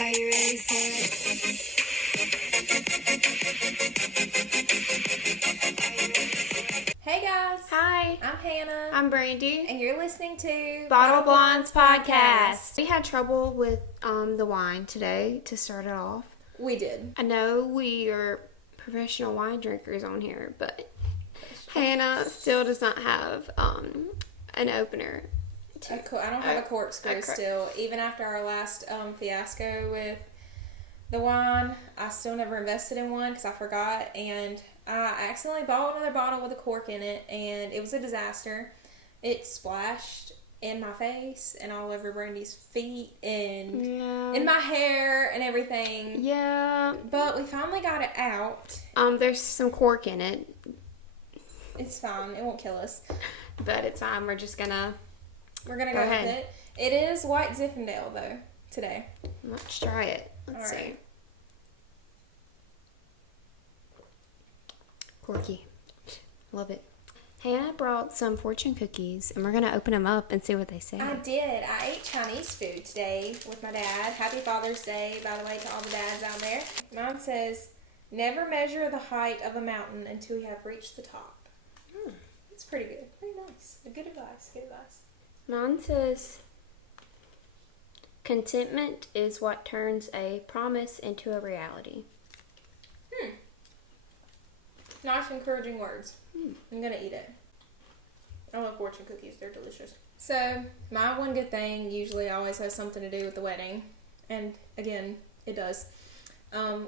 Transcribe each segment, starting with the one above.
Are you ready for it? Hey guys. Hi. I'm Hannah. I'm Brandi. And you're listening to Bottle Blondes Podcast. We had trouble with the wine today to start it off. We did. I know we are professional wine drinkers on here, but Hannah still does not have an opener. I don't have a corkscrew still. Even after our last fiasco with the wine, I still never invested in one because I forgot. And I accidentally bought another bottle with a cork in it, and it was a disaster. It splashed in my face and all over Brandi's feet and in my hair and everything. Yeah. But we finally got it out. There's some cork in it. It's fine. It won't kill us. But it's fine. We're going to go with it. It is White Zinfandel, though, today. Let's try it. Let's see. Corky. Love it. Hannah brought some fortune cookies, and we're going to open them up and see what they say. I did. I ate Chinese food today with my dad. Happy Father's Day, by the way, to all the dads out there. Mine says, never measure the height of a mountain until you have reached the top. It's pretty good. Pretty nice. Good advice. Good advice. Mine says, contentment is what turns a promise into a reality. Nice, encouraging words. I'm going to eat it. I love fortune cookies. They're delicious. So, my one good thing usually always has something to do with the wedding. And, again, it does.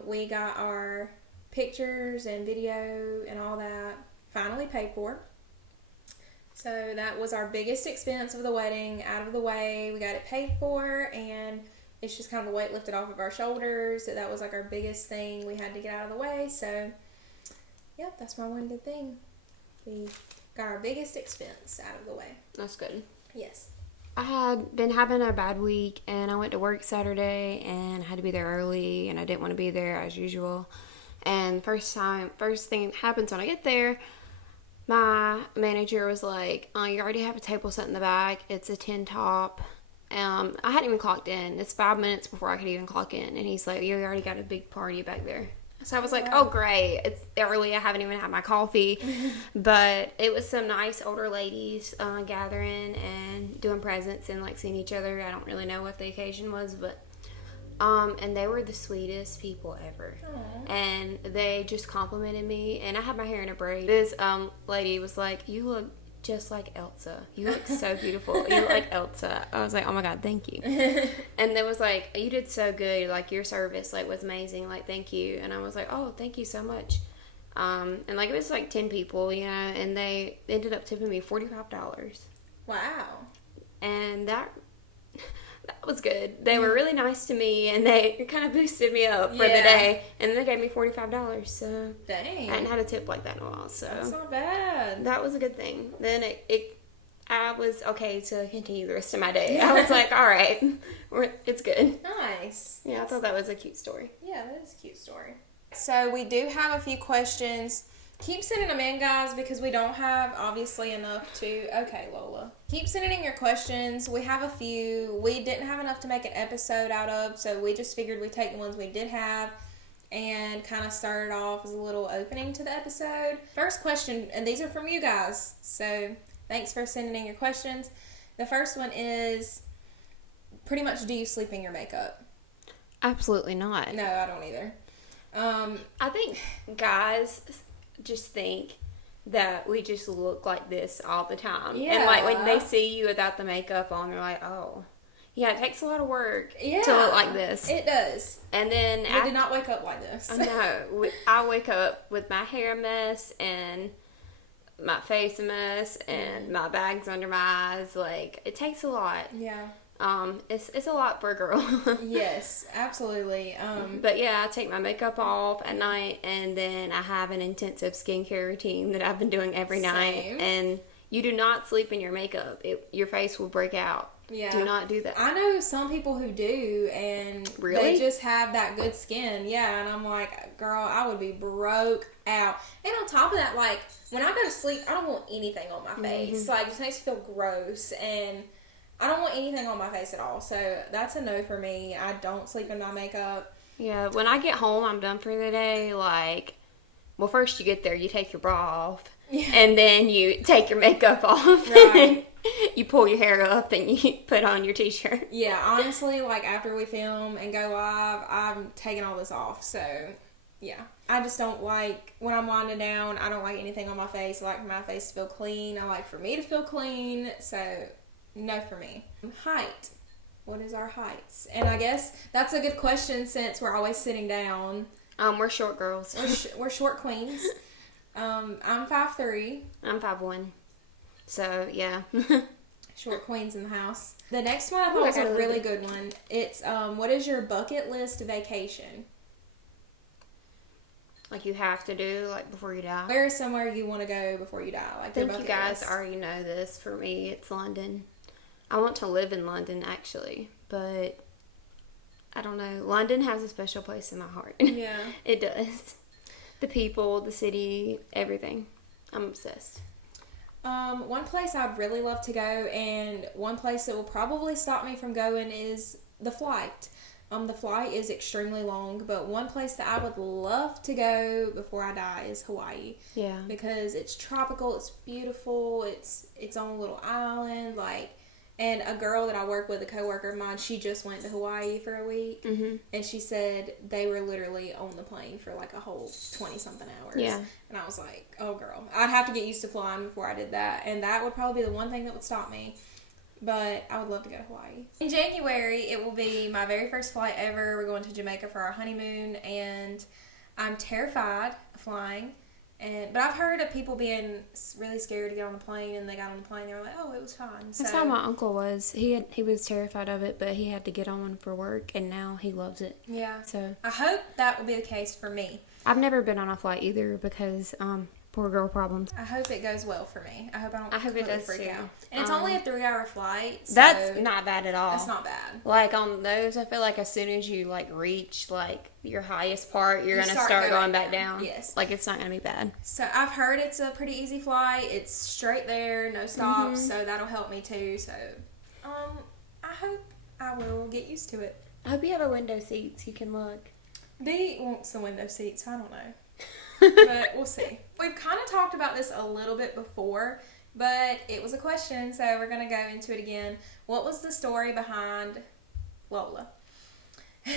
We got our pictures and video and all that finally paid for. So, that was our biggest expense of the wedding out of the way. We got it paid for, and it's just kind of a weight lifted off of our shoulders. So, that was like our biggest thing we had to get out of the way. So, yep, that's my one good thing. We got our biggest expense out of the way. That's good. Yes. I had been having a bad week, and I went to work Saturday, and I had to be there early, and I didn't want to be there as usual. And first thing that happens when I get there, my manager was like, "Oh, you already have a table set in the back. It's a 10 top." I hadn't even clocked in. It's 5 minutes before I could even clock in, and he's like, "You already got a big party back there." So I was like, oh, great. It's early. I haven't even had my coffee. But it was some nice older ladies gathering and doing presents and, like, seeing each other. I don't really know what the occasion was, but... and they were the sweetest people ever. Aww. And they just complimented me. And I had my hair in a braid. This lady was like, "You look just like Elsa. You look so beautiful. You look like Elsa." I was like, "Oh my God, thank you." And they was like, "You did so good. Like, your service was amazing. Like, thank you." And I was like, "Oh, thank you so much." And like, it was like 10 people, and they ended up tipping me $45. Wow. And that was good. They were really nice to me, and they kind of boosted me up for the day. And they gave me $45. So dang, I hadn't had a tip like that in a while. So that's not bad. That was a good thing. Then I was okay to continue the rest of my day. I was like, all right, it's good. Nice. Yeah, I thought that was a cute story. Yeah, that is a cute story. So we do have a few questions. Keep sending them in, guys, because we don't have, obviously, enough to... Okay, Lola. Keep sending in your questions. We have a few. We didn't have enough to make an episode out of, so we just figured we'd take the ones we did have and kind of start it off as a little opening to the episode. First question, and these are from you guys, so thanks for sending in your questions. The first one is, pretty much, do you sleep in your makeup? Absolutely not. No, I don't either. I think guys... just think that we just look like this all the time. Yeah. And, like, when they see you without the makeup on, they're like, oh. Yeah, it takes a lot of work to look like this. It does. And then... I did not wake up like this. No. I wake up with my hair a mess and my face a mess and my bags under my eyes. Like, it takes a lot. Yeah. It's a lot for a girl. Yes, absolutely. But yeah, I take my makeup off at night, and then I have an intensive skincare routine that I've been doing every night. And you do not sleep in your makeup; your face will break out. Yeah, do not do that. I know some people who do, and they just have that good skin. Yeah, and I'm like, girl, I would be broke out. And on top of that, like when I go to sleep, I don't want anything on my face. Like, it just makes me feel gross and. I don't want anything on my face at all. So that's a no for me. I don't sleep in my makeup. Yeah, when I get home, I'm done for the day. Like, well, first you get there, you take your bra off, and then you take your makeup off. Right. You pull your hair up and you put on your t-shirt. Yeah, honestly, like after we film and go live, I'm taking all this off. So, yeah. I just don't like, when I'm winding down, I don't like anything on my face. I like for my face to feel clean. I like for me to feel clean. So, no for me. Height. What is our heights? And I guess that's a good question since we're always sitting down. We're short girls. We're short queens. I'm 5'3". I'm 5'1". So, yeah. Short queens in the house. The next one I thought was a really good one. It's, what is your bucket list vacation? Like you have to do, like, before you die. Where is somewhere you want to go before you die? Like I think your you bucket guys list. already know this. For me, it's London. I want to live in London, actually. But, I don't know. London has a special place in my heart. Yeah. It does. The people, the city, everything. I'm obsessed. One place I'd really love to go, and one place that will probably stop me from going is the flight. The flight is extremely long, but one place that I would love to go before I die is Hawaii. Yeah. Because it's tropical, it's beautiful, it's its own little island, like, and a girl that I work with, a coworker of mine, she just went to Hawaii for a week, and she said they were literally on the plane for like a whole 20-something hours. Yeah. And I was like, oh girl, I'd have to get used to flying before I did that, and that would probably be the one thing that would stop me. But I would love to go to Hawaii. In January, it will be my very first flight ever. We're going to Jamaica for our honeymoon, and I'm terrified of flying. But I've heard of people being really scared to get on the plane, and they got on the plane, and they were like, oh, it was fine. That's how my uncle was. He was terrified of it, but he had to get on one for work, and now he loves it. Yeah. So I hope that will be the case for me. I've never been on a flight either because poor girl problems. I hope it goes well for me. I hope I don't it does freak too. out. And it's only a 3-hour flight. So That's not bad at all. That's not bad. Like on those, I feel like as soon as you like reach like your highest part, you're gonna start going back down. Yes. Like it's not gonna be bad. So I've heard it's a pretty easy flight. It's straight there, no stops. So that'll help me too. So, I hope I will get used to it. I hope you have a window seat so you can look. Dee wants the window seats. I don't know. But we'll see. We've kind of talked about this a little bit before, but it was a question, so we're going to go into it again. What was the story behind Lola?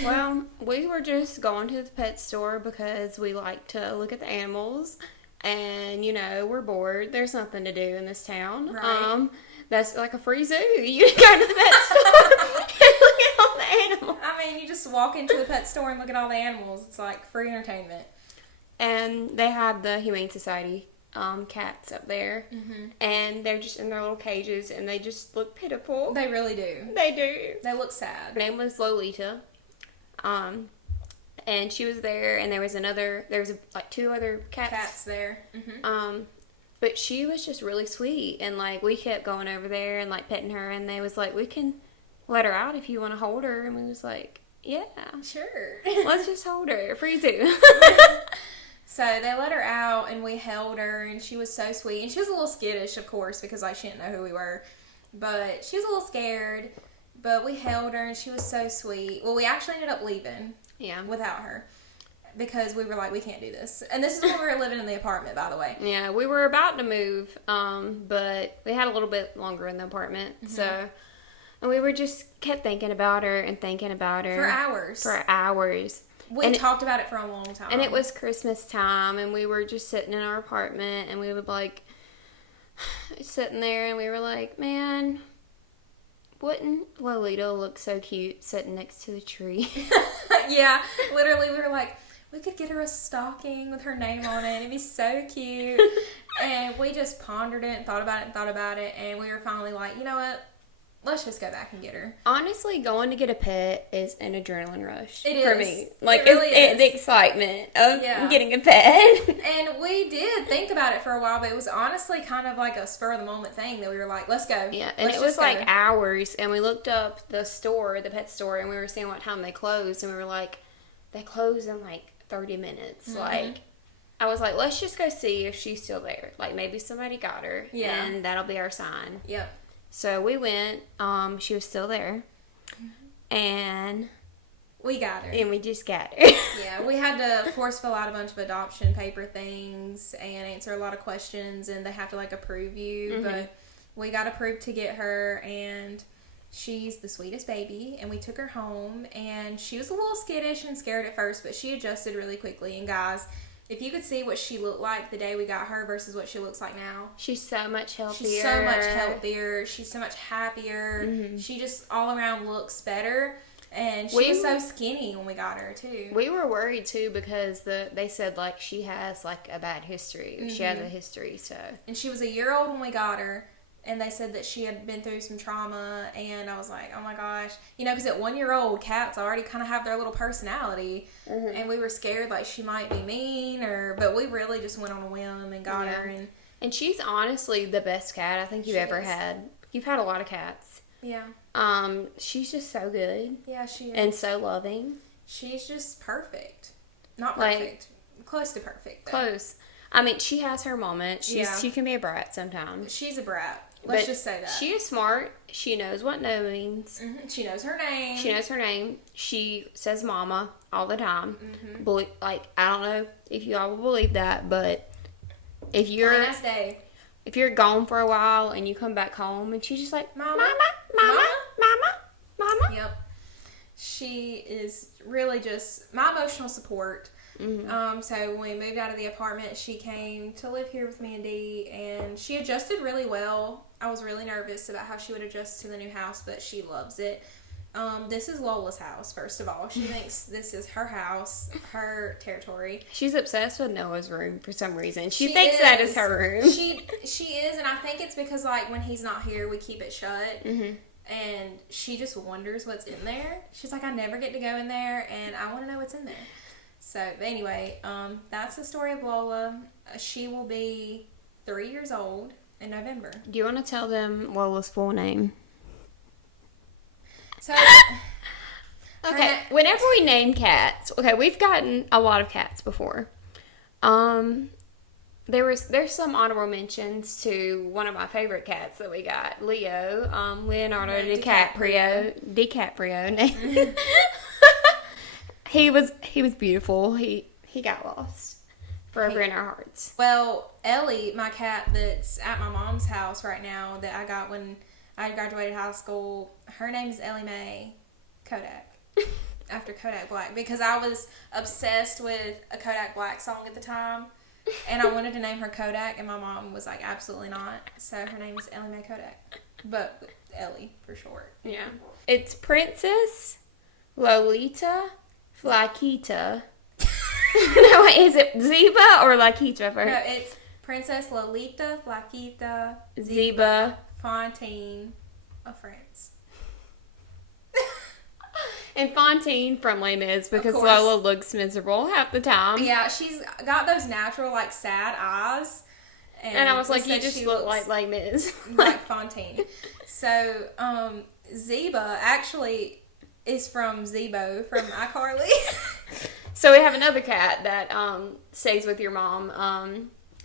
Well, we were just going to the pet store because we like to look at the animals, and, you know, we're bored. There's nothing to do in this town. Right. That's like a free zoo. You go to the pet store and look at all the animals. I mean, you just walk into the pet store and look at all the animals. It's like free entertainment. And they had the Humane Society cats up there. And they're just in their little cages, and they just look pitiful. They really do. They do. They look sad. Her name was Lolita. And she was there, and there was like 2 other cats there. But she was just really sweet, and like we kept going over there and like petting her, and they was like, we can let her out if you want to hold her, and we was like, yeah, Sure. let's just hold her. Free zoo. So they let her out, and we held her, and she was so sweet. And she was a little skittish, of course, because like she didn't know who we were. But she was a little scared. But we held her, and she was so sweet. Well, we actually ended up leaving. Yeah. Without her, because we were like, we can't do this. And this is when we were living in the apartment, by the way. Yeah, we were about to move, but we had a little bit longer in the apartment. So, and we were just kept thinking about her and thinking about her For hours. We talked about it for a long time. And it was Christmas time, and we were just sitting in our apartment, and we would like sitting there, and we were like, man, wouldn't Lolita look so cute sitting next to the tree? Yeah, literally, we were like, we could get her a stocking with her name on it. It'd be so cute. And we just pondered it and thought about it, and we were finally like, you know what? Let's just go back and get her. Honestly, going to get a pet is an adrenaline rush It for is. me. Like, It really it's is. the excitement of getting a pet. And we did think about it for a while, but it was honestly kind of like a spur-of-the-moment thing that we were like, let's go. Yeah, and it was like hours, and we looked up the store, the pet store, and we were seeing what time they closed, and we were like, they close in like 30 minutes. Like, I was like, let's just go see if she's still there. Like, maybe somebody got her, and that'll be our sign. Yep. So we went. She was still there, and we got her. And we just got her. Yeah, we had to, of course, fill out a bunch of adoption paper things and answer a lot of questions, and they have to, like, approve you. But we got approved to get her, and she's the sweetest baby, and we took her home, and she was a little skittish and scared at first, but she adjusted really quickly. And guys, if you could see what she looked like the day we got her versus what she looks like now. She's so much healthier. She's so much healthier. She's so much happier. She just all around looks better. And she was so skinny when we got her, too. We were worried, too, because they said, like, she has, like, a bad history. She has a history, so. And she was a year old when we got her. And they said that she had been through some trauma. And I was like, oh, my gosh. You know, because at 1 year old, cats already kind of have their little personality. And we were scared, like, she might be mean. But we really just went on a whim and got her. And she's honestly the best cat I think you've ever had. You've had a lot of cats. Yeah. She's just so good. Yeah, she is. And so loving. She's just perfect. Not perfect. Like, close to perfect. Though. Close. I mean, she has her moments. She can be a brat sometimes. She's a brat. Let's just say that. She is smart. She knows what no means. She knows her name. She says mama all the time. Like, I don't know if you all will believe that, but if you're... Last day. If you're gone for a while and you come back home and she's just like, Mama. Yep. She is really just my emotional support. So when we moved out of the apartment, she came to live here with me and Dee, and she adjusted really well. I was really nervous about how she would adjust to the new house, but she loves it. This is Lola's house, first of all. She thinks this is her house, her territory. She's obsessed with Noah's room for some reason. She thinks that is her room. She is, and I think it's because, like, when he's not here, we keep it shut. And she just wonders what's in there. She's like, I never get to go in there, and I want to know what's in there. So, but anyway, that's the story of Lola. She will be 3 years old in November. Do you want to tell them Lola's full name? So, okay, whenever we name cats, we've gotten a lot of cats before. There's some honorable mentions to one of my favorite cats that we got, Leo, Leonardo DiCaprio name. He was beautiful. He got lost forever in our hearts. Well, Ellie, my cat that's at my mom's house right now that I got when I graduated high school, her name is Ellie Mae Kodak. After Kodak Black, because I was obsessed with a Kodak Black song at the time, and I wanted to name her Kodak, and my mom was like, absolutely not. So her name is Ellie Mae Kodak, but Ellie for short. Yeah. It's Princess Lolita Flaquita. No, is it Zeba or Laquita first? No, it's Princess Lolita Flaquita Zeba Fontaine of France. And Fontaine from Les Mis, because Lola looks miserable half the time. Yeah, she's got those natural, like, sad eyes. And I was like, you just look like Les Mis. Like Fontaine. So, Zeba actually is from Zebo from iCarly. So we have another cat that stays with your mom.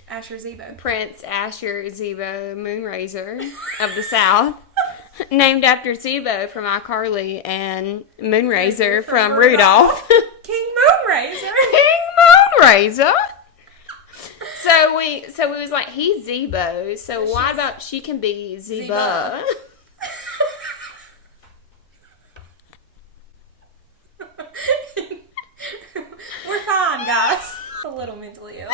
Asher Zebo. Prince Asher Zebo Moonrazer of the South. Named after Zebo from iCarly and Moonrazer from Rudolph. King Moonrazer. King Moonrazer. So we was like, he's Zebo. So why about she can be Zeba? We're fine, guys. A little mentally ill.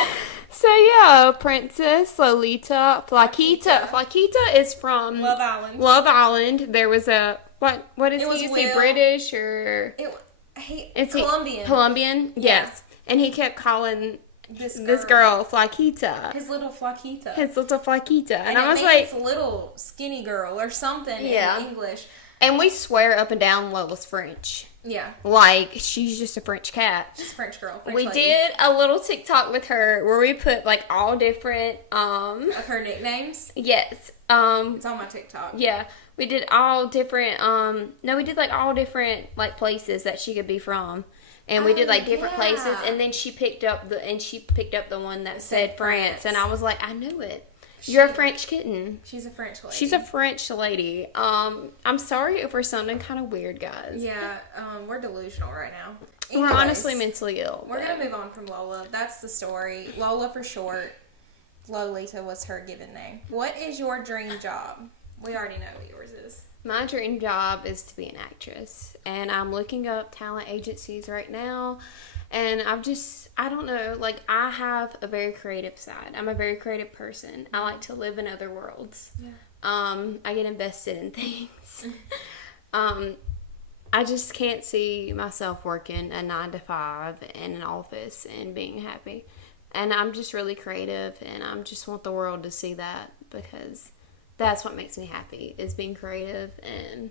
So yeah, Princess Lolita Flaquita. Flaquita is from Love Island. Love Island. There was a what is he? Is he British or Colombian? Colombian, yes. And he kept calling this girl Flaquita. His little Flaquita. And I was like, little skinny girl or something in English. And we swear up and down Lola's French. Yeah. Like, she's just a French cat. Just a French girl. We did a little TikTok with her where we put, like, all different, of her nicknames? Yes. It's on my TikTok. Yeah. We did all different, we did, like, all different, like, places that she could be from. And we did, like, different places. And then she picked up the one that said France. And I was like, I knew it. You're a French kitten. She's a French lady. She's a French lady. I'm sorry if we're sounding kind of weird, guys. Yeah, we're delusional right now. We're Anyways, honestly mentally ill. We're going to move on from Lola. That's the story. Lola for short. Lolita was her given name. What is your dream job? We already know what yours is. My dream job is to be an actress. And I'm looking up talent agencies right now. And I don't know, like, I have a very creative side. I'm a very creative person. I like to live in other worlds. Yeah. I get invested in things. I just can't see myself working a 9 to 5 in an office and being happy. And I'm just really creative, and I just want the world to see that, because that's what makes me happy, is being creative. And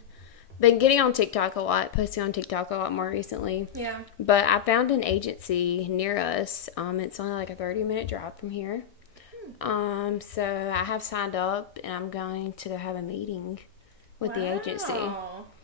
been getting on TikTok a lot, posting on TikTok a lot more recently. Yeah. But I found an agency near us. It's only like a 30-minute drive from here. So I have signed up, and I'm going to go have a meeting with the agency.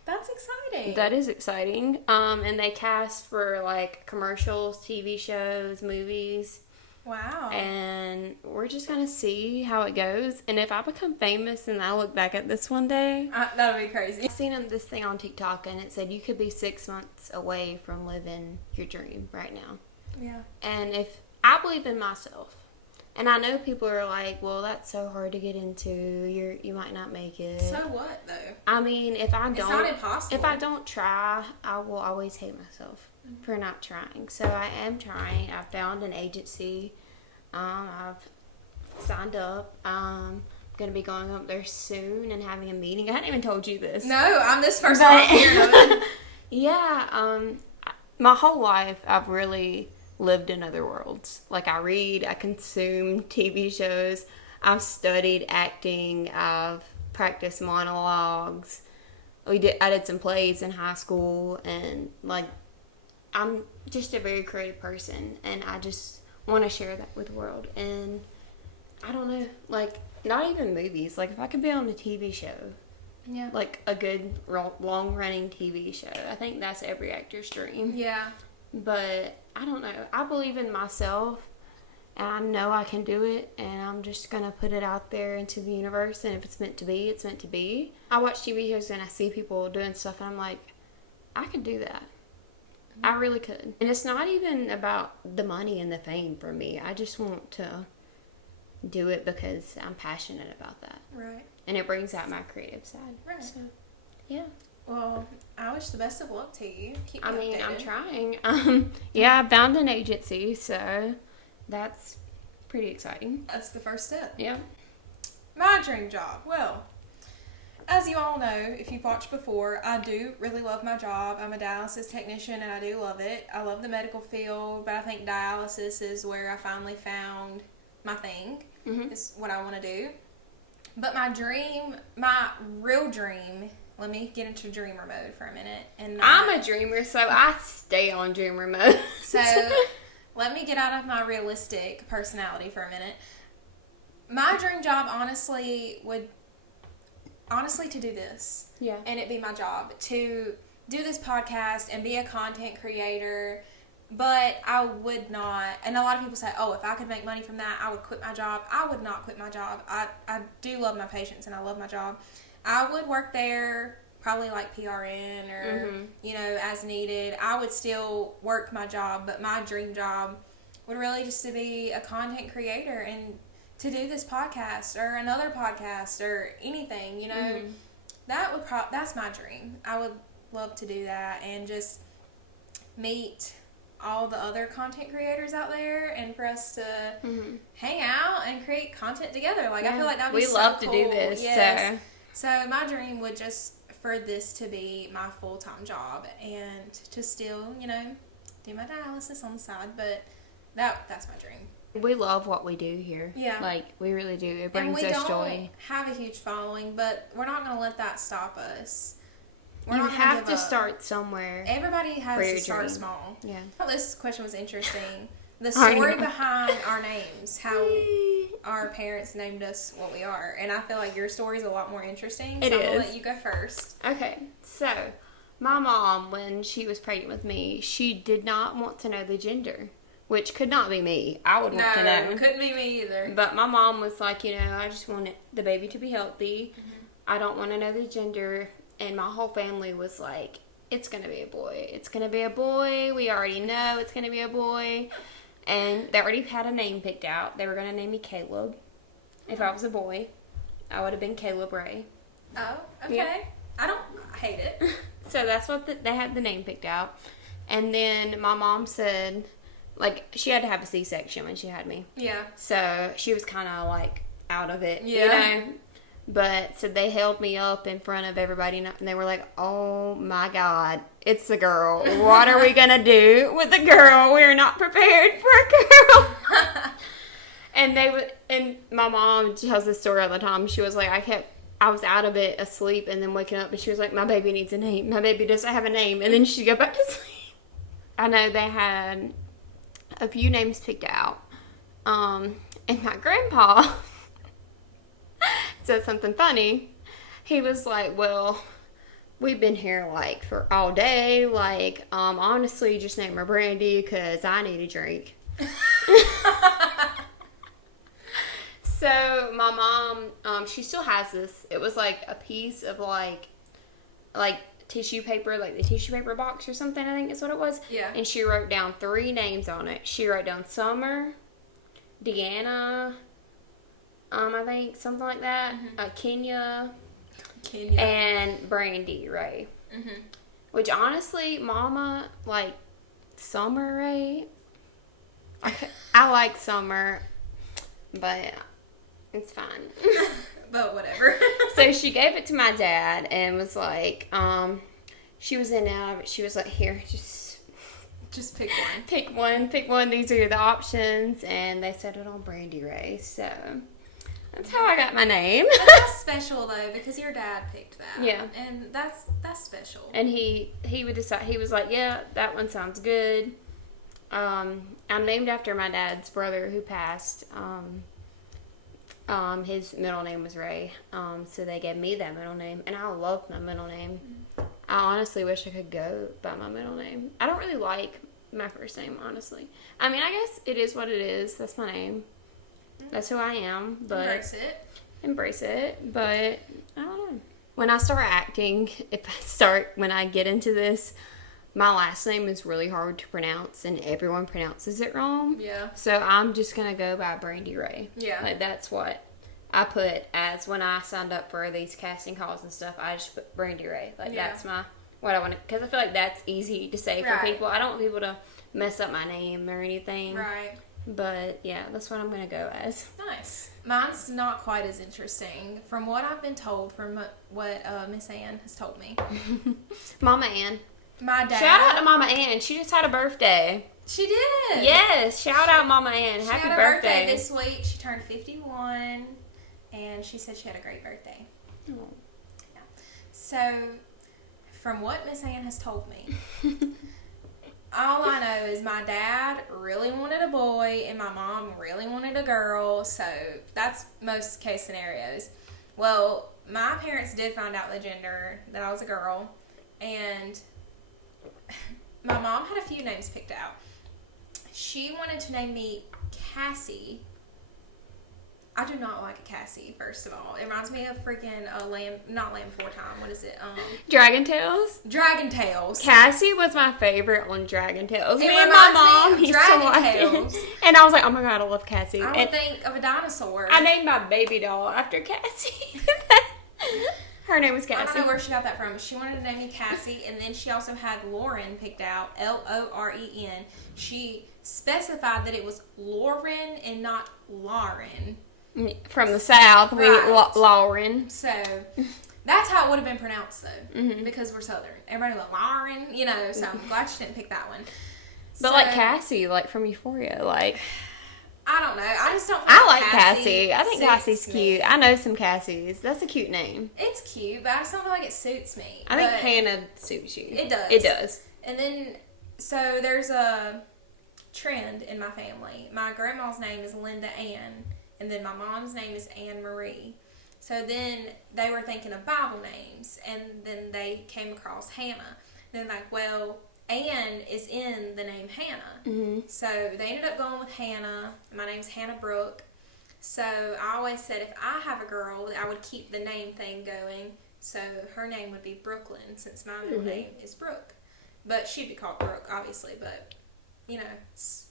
That's exciting. That is exciting. And they cast for like commercials, TV shows, movies. Wow. And we're just going to see how it goes. And if I become famous and I look back at this one day, that would be crazy. I seen this thing on TikTok, and it said you could be 6 months away from living your dream right now. Yeah. And if I believe in myself, and I know people are like, well, that's so hard to get into. You might not make it. So what, though? I mean, if I don't, it's not impossible. If I don't try, I will always hate myself for not trying. So I am trying. I found an agency. I've signed up. I'm gonna be going up there soon and having a meeting. I hadn't even told you this. No, I'm this first time hearing of it. Yeah. My whole life, I've really lived in other worlds. Like, I read, I consume TV shows. I've studied acting. I've practiced monologues. I did some plays in high school, and like, I'm just a very creative person, and I just want to share that with the world. And I don't know, like, not even movies. Like, if I could be on a TV show, yeah, like a good long running TV show, I think that's every actor's dream. Yeah. But I don't know. I believe in myself, and I know I can do it, and I'm just going to put it out there into the universe, and if it's meant to be, it's meant to be. I watch TV shows and I see people doing stuff, and I'm like, I could do that. I really could. And it's not even about the money and the fame for me. I just want to do it because I'm passionate about that. Right. And it brings out my creative side. Right. So, yeah. Well, I wish the best of luck to you. Keep me updated. I'm trying. Yeah, I found an agency, so that's pretty exciting. That's the first step. Yeah. My dream job. Well, as you all know, if you've watched before, I do really love my job. I'm a dialysis technician, and I do love it. I love the medical field, but I think dialysis is where I finally found my thing. Mm-hmm. It's what I want to do. But my real dream, let me get into dreamer mode for a minute. And I'm a dreamer, so I stay on dreamer mode. So let me get out of my realistic personality for a minute. My dream job, honestly, to do this. Yeah. And it be my job to do this podcast and be a content creator. But I would not, and a lot of people say, oh, if I could make money from that, I would quit my job. I would not quit my job. I do love my patients, and I love my job. I would work there probably like PRN or, as needed. I would still work my job, but my dream job would really just to be a content creator and to do this podcast or another podcast or anything, that's my dream. I would love to do that and just meet all the other content creators out there and for us to hang out and create content together. Like, I feel like that would be so cool. We love to do this. Yes. So my dream would just for this to be my full-time job and to still, do my dialysis on the side. But that's my dream. We love what we do here. Yeah. Like, we really do. It brings us joy. We don't have a huge following, but we're not going to let that stop us. You have to start somewhere. Everybody has to start small. Yeah. Well, this question was interesting. The story behind our names, how our parents named us what we are. And I feel like your story is a lot more interesting, so I'm going to let you go first. Okay. So, my mom, when she was pregnant with me, she did not want to know the gender. which could not be me. I would want to know. No, couldn't be me either. But my mom was like, I just want the baby to be healthy. Mm-hmm. I don't want to know the gender. And my whole family was like, it's going to be a boy. It's going to be a boy. We already know it's going to be a boy. And they already had a name picked out. They were going to name me Caleb. If I was a boy, I would have been Caleb Ray. Oh, okay. Yep. I hate it. So that's what they had the name picked out. And then my mom said, like, she had to have a C-section when she had me. Yeah. So she was kind of, like, out of it, Yeah. But, so they held me up in front of everybody, and they were like, oh, my God, it's a girl. What are we going to do with a girl? We're not prepared for a girl. And my mom tells this story all the time. She was like, I was out of it, asleep, and then waking up, and she was like, my baby needs a name. My baby doesn't have a name. And then she'd go back to sleep. I know they had a few names picked out. And my grandpa said something funny. He was like, well, we've been here, like, for all day. Like, honestly, just name her Brandi, because I need a drink. So my mom, she still has this. It was like a piece of like tissue paper, like the tissue paper box or something, I think is what it was. Yeah. And she wrote down 3 names on it. She wrote down Summer, Deanna, I think, something like that. Kenya, and Brandi Ray. Mm-hmm. Which honestly, Mama, like, Summer Ray. I like Summer, but it's fine. But whatever. So she gave it to my dad and was like, she was in and out of it. She was like, here, just pick one. Pick one. These are the options. And they settled on Brandi Ray. So that's how I got my name. But that's special though, because your dad picked that. Yeah. And that's special. And he would decide. He was like, yeah, that one sounds good. I'm named after my dad's brother who passed. His middle name was Ray. So they gave me that middle name, and I love my middle name. I honestly wish I could go by my middle name. I don't really like my first name, honestly. I mean, I guess it is what it is. That's my name. That's who I am. But embrace it. But I don't know. When I start acting, when I get into this, my last name is really hard to pronounce, and everyone pronounces it wrong. Yeah. So I'm just going to go by Brandi Ray. Yeah. Like, that's what I put as when I signed up for these casting calls and stuff. I just put Brandi Ray. Like, that's what I want to, because I feel like that's easy to say for people. I don't want people to mess up my name or anything. Right. But, yeah, that's what I'm going to go as. Nice. Mine's not quite as interesting. From what I've been told, from what Miss Ann has told me. Mama Ann. My dad. Shout out to Mama Ann. She just had a birthday. She did. Yes. Shout out Mama Ann. She Happy had a birthday. this week. She turned 51, and she said she had a great birthday. Oh. Yeah. So, from what Miss Ann has told me, all I know is my dad really wanted a boy, and my mom really wanted a girl. So that's most case scenarios. Well, my parents did find out the gender, that I was a girl, and my mom had a few names picked out. She wanted to name me Cassie. I do not like a Cassie, first of all. It reminds me of freaking not Lamb 4 Time. What is it? Dragon Tales? Dragon Tales. Cassie was my favorite on Dragon Tales. It Me and my mom reminds me of used to Dragon watch Tales. it. And I was like, oh my God, I love Cassie. I And would think of a dinosaur. I named my baby doll after Cassie. Her name was Cassie. I don't know where she got that from. She wanted to name me Cassie, and then she also had Lauren picked out, Loren. She specified that it was Lauren and not Lauren. From the South, Right. Lauren. So that's how it would have been pronounced, though, because we're Southern. Everybody went Lauren, so I'm glad she didn't pick that one. But So, like Cassie, like from Euphoria, like... I don't know. I just don't. I like Cassie. I think suits Cassie's me. cute. I know some Cassies. That's a cute name. It's cute, but I just don't feel like it suits me. I think But Hannah suits you. It does. It does. And then, so there's a trend in my family. My grandma's name is Linda Ann, and then my mom's name is Anne Marie. So then they were thinking of Bible names, and then they came across Hannah. Then like, well, Ann is in the name Hannah. Mm-hmm. So they ended up going with Hannah. My name's Hannah Brooke. So I always said if I have a girl, I would keep the name thing going. So her name would be Brooklyn, since my middle name is Brooke. But she'd be called Brooke, obviously, but, you know,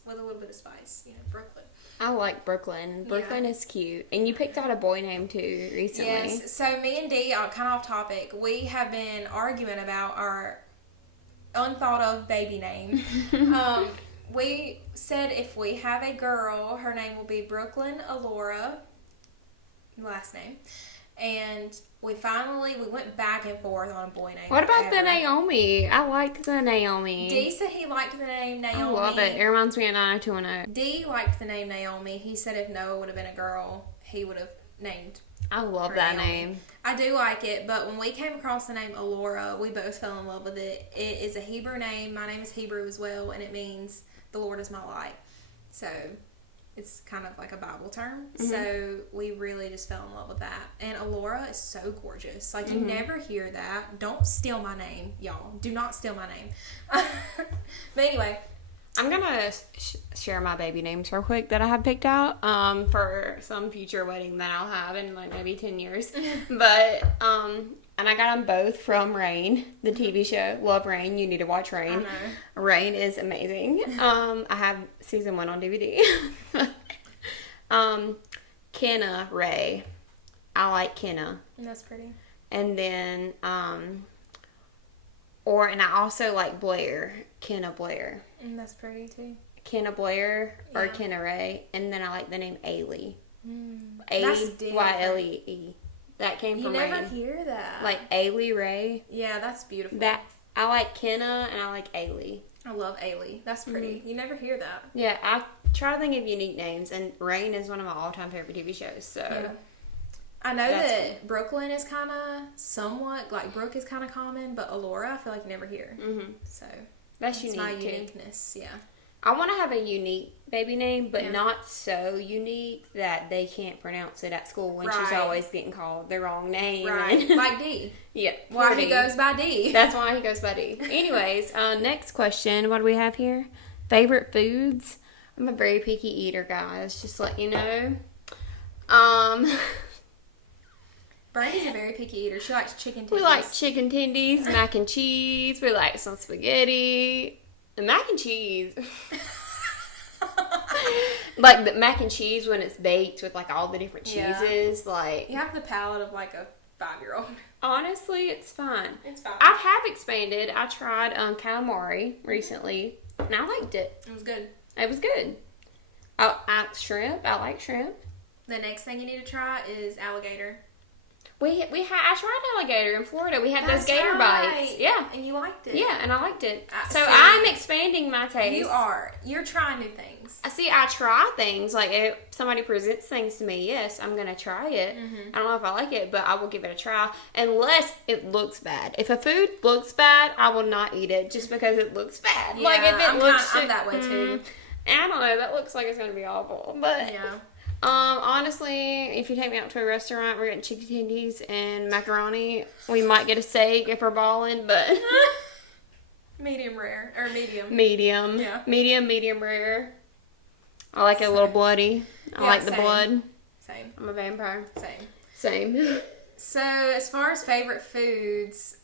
with a little bit of spice, you know, Brooklyn. I like Brooklyn. Brooklyn is cute. And you picked out a boy name, too, recently. Yes. So me and Dee, kind of off topic, we have been arguing about our unthought of baby name. We said if we have a girl, her name will be Brooklyn Alora, last name. And we went back and forth on a boy name. What about the Naomi? I liked the Naomi. Dee said he liked the name Naomi. I love it. It reminds me of 90210. Dee liked the name Naomi. He said if Noah would have been a girl, he would have named I love her that Naomi. name. I do like it, but when we came across the name Alora, we both fell in love with it. It is a Hebrew name. My name is Hebrew as well, and it means the Lord is my light. So it's kind of like a Bible term. Mm-hmm. So we really just fell in love with that. And Alora is so gorgeous. Like, you never hear that. Don't steal my name, y'all. Do not steal my name. But anyway, I'm going to share my baby names real quick that I have picked out for some future wedding that I'll have in like maybe 10 years. But, and I got them both from Rain, the TV show. Love Rain. You need to watch Rain. I know. Rain is amazing. I have season 1 on DVD. Kenna Ray. I like Kenna. That's pretty. And then, and I also like Blair. Kenna Blair. That's pretty too. Kenna Blair or Kenna Ray. And then I like the name Ailey. That's Ailey. That came from Rain. You never hear that. Like Ailey Ray. Yeah, that's beautiful. That I like Kenna and I like Ailey. I love Ailey. That's pretty. You never hear that. Yeah, I try to think of unique names, and Rain is one of my all-time favorite TV shows. So yeah. I know that Brooklyn is kind of somewhat, like Brooke is kind of common, but Alora I feel like you never hear. Mm-hmm. So that's unique. My too. Uniqueness, yeah. I want to have a unique baby name, but not so unique that they can't pronounce it at school when she's always getting called the wrong name. Right, like D. Yeah. Why he goes by D. That's why he goes by D. Anyways, next question. What do we have here? Favorite foods? I'm a very picky eater, guys. Just to let you know. Brandi's a very picky eater. She likes chicken tendies. We like chicken tendies, mac and cheese. We like some spaghetti. The mac and cheese. Like the mac and cheese when it's baked with like all the different cheeses. Like you have the palate of like a 5-year-old. Honestly, it's fine. It's fine. I have expanded. I tried calamari recently, and I liked it. It was good. It was good. Shrimp. I like shrimp. The next thing you need to try is alligator. I tried alligator in Florida. We had those gator bites. Yeah. And you liked it. Yeah, and I liked it. So I'm expanding my taste. You are. You're trying new things. I try things. Like, if somebody presents things to me, yes, I'm going to try it. I don't know if I like it, but I will give it a try. Unless it looks bad. If a food looks bad, I will not eat it just because it looks bad. Yeah, like, if it looks... I'm that way, too. I don't know. That looks like it's going to be awful. But... Yeah. Honestly, if you take me out to a restaurant, we're getting chicken tendies and macaroni. We might get a steak if we're balling, but medium rare or medium. Medium. Yeah. Medium rare. I like it a little bloody. I like the blood. Same. I'm a vampire. Same. So, as far as favorite foods,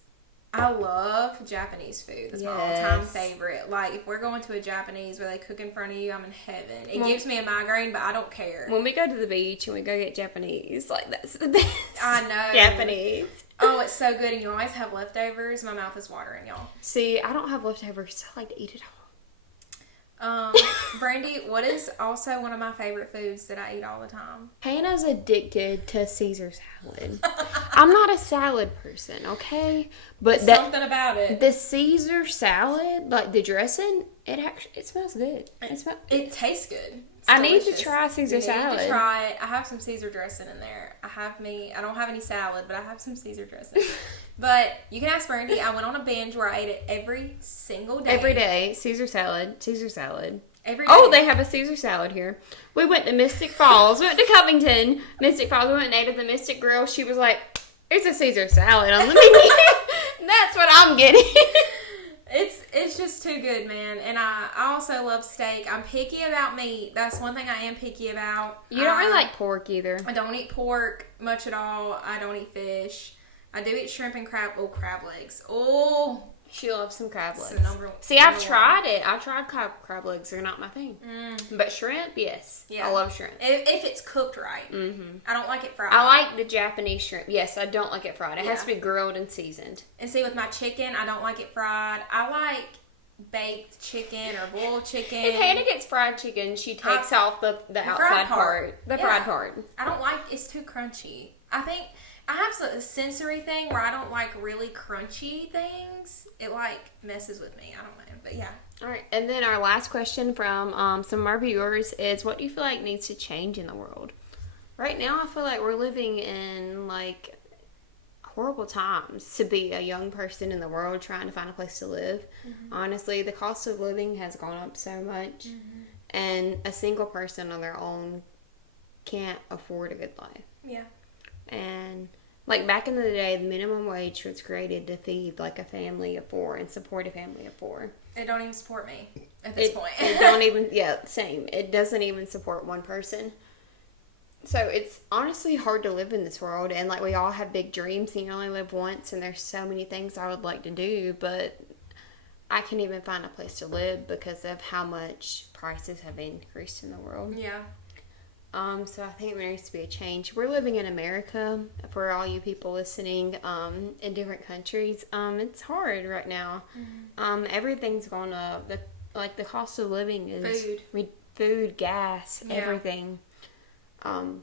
I love Japanese food. That's my all-time favorite. Like, if we're going to a Japanese where they cook in front of you, I'm in heaven. It gives me a migraine, but I don't care. When we go to the beach and we go get Japanese, like, that's the best. I know. Japanese. Oh, it's so good, and you always have leftovers. My mouth is watering, y'all. See, I don't have leftovers. I like to eat it all. Brandi, what is also one of my favorite foods that I eat all the time? Hannah's addicted to Caesar salad. I'm not a salad person, okay? But something about it. The Caesar salad, like the dressing, it smells good. It tastes good. I need to try Caesar salad. You need to try it. I have some Caesar dressing in there. I don't have any salad, but I have some Caesar dressing. But you can ask Brandi. I went on a binge where I ate it every single day. Every day. Caesar salad. Every day. Oh, they have a Caesar salad here. We went to Mystic Falls. We went to Covington. Mystic Falls. We went and ate at the Mystic Grill. She was like, "It's a Caesar salad on the menu." That's what I'm getting. It's just too good, man. And I also love steak. I'm picky about meat. That's one thing I am picky about. You don't really like pork either. I don't eat pork much at all. I don't eat fish. I do eat shrimp and crab. Oh, crab legs. Oh, She loves some crab legs. See, number I've tried it. I've tried crab legs. They're not my thing. But shrimp, yes. Yeah. I love shrimp. If it's cooked right. Mm-hmm. I don't like it fried. I like the Japanese shrimp. Yes, I don't like it fried. It has to be grilled and seasoned. And see, with my chicken, I don't like it fried. I like baked chicken or boiled chicken. If Hannah gets fried chicken, she takes off the outside part. The fried part. I don't like, it's too crunchy. I think I have a sensory thing where I don't like really crunchy things. It like messes with me. I don't know, but yeah. All right, and then our last question from some of our viewers is, what do you feel like needs to change in the world? Right now, I feel like we're living in like horrible times to be a young person in the world trying to find a place to live. Mm-hmm. Honestly, the cost of living has gone up so much, and a single person on their own can't afford a good life. Yeah. And like back in the day, the minimum wage was created to feed like a family of 4 and support a family of 4. It don't even support me at this point. It don't even, same. It doesn't even support one person. So it's honestly hard to live in this world, and like we all have big dreams and you only live once, and there's so many things I would like to do, but I can't even find a place to live because of how much prices have increased in the world. Yeah. So I think there needs to be a change. We're living in America, for all you people listening, in different countries. It's hard right now. Mm-hmm. Everything's gone up. The cost of living is food, gas, everything. So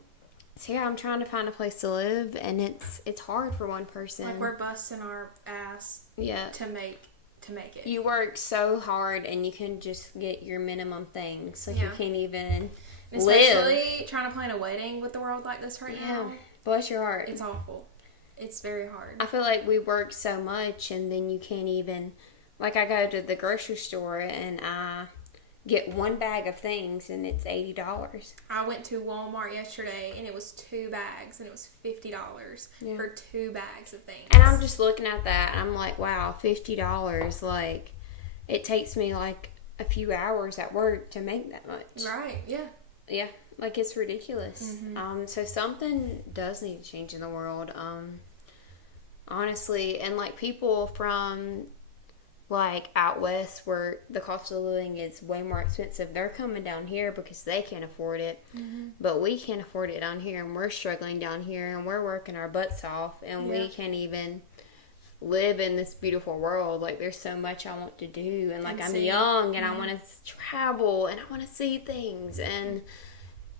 yeah, I'm trying to find a place to live, and it's hard for one person. Like we're busting our ass. To make it. You work so hard, and you can just get your minimum things. Like you can't even especially trying to plan a wedding with the world like this right now. Bless your heart. It's awful. It's very hard. I feel like we work so much, and then you can't even, like I go to the grocery store and I get one bag of things and it's $80. I went to Walmart yesterday and it was 2 bags and it was $50 for 2 bags of things. And I'm just looking at that and I'm like, wow, $50. Like, it takes me like a few hours at work to make that much. Right, yeah. Yeah, like it's ridiculous. Mm-hmm. So something does need to change in the world. Honestly, and like people from like out west where the cost of living is way more expensive, they're coming down here because they can't afford it. Mm-hmm. But we can't afford it down here, and we're struggling down here, and we're working our butts off, and we can't even live in this beautiful world. Like there's so much I want to do, and like I'm young and I want to travel and I want to see things, and